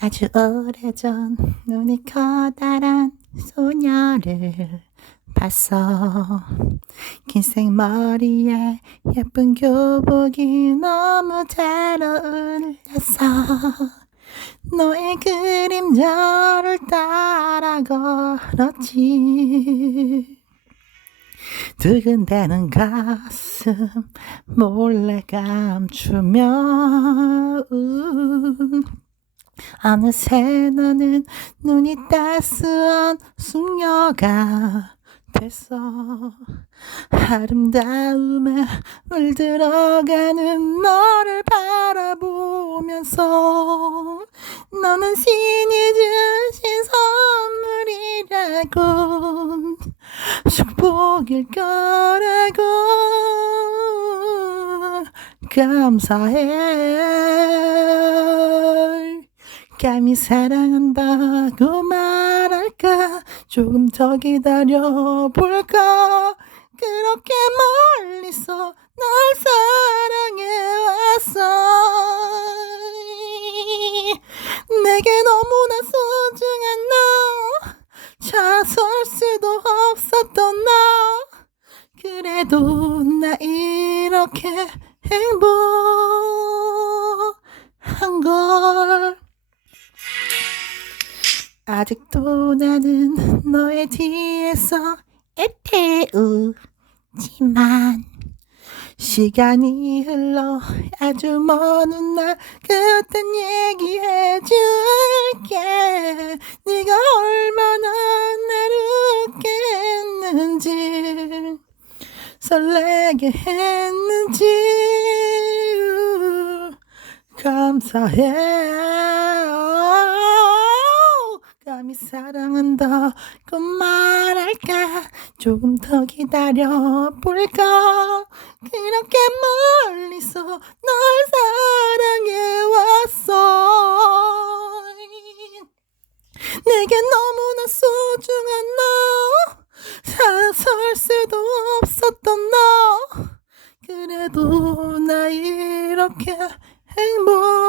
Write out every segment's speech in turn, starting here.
아주 오래전 눈이 커다란 소녀를 봤어. 긴 생머리에 예쁜 교복이 너무 잘 어울렸어. 너의 그림자를 따라 걸었지. 두근대는 가슴 몰래 감추며 어느새 너는 눈이 따스한 숙녀가 됐어. 아름다움에 물들어가는 너를 바라보면서 너는 신이 주신 선물이라고 축복일 거라고 감사해. 감히 사랑한다고 말할까? 조금 더 기다려볼까? 그렇게 멀리서 널 사랑해왔어. 내게 너무나 소중한 너, 차설 수도 없었던 너, 그래도 나 이렇게 행복한걸. 아직도 나는 너의 뒤에서 애태우지만 시간이 흘러 아주 먼 훗날 그땐 얘기해줄게. 네가 얼마나 나를 웃게 했는지, 설레게 했는지. 감사해. 감히 사랑한다고 말할까? 조금 더 기다려볼까? 그렇게 멀리서 널 사랑해왔어. 내게 너무나 소중한 너, 다설 수도 없었던 너, 그래도 나 이렇게 행복한걸.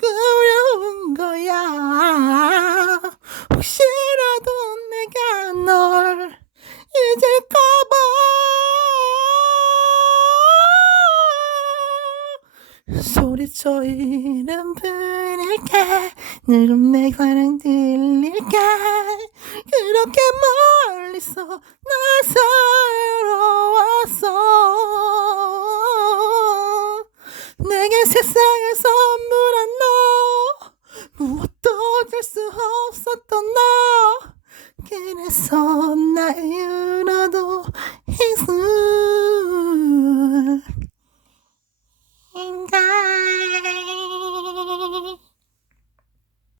그려운 거야. 혹시라도 내가 널 잊을까봐. 소리쳐 이름 부를까? 누름 내 사랑 들릴까? 그렇게 멀리서 날 살아왔어. 내게 세상을 선물한 너, 무엇도 줄 수 없었던 너, 그래서 나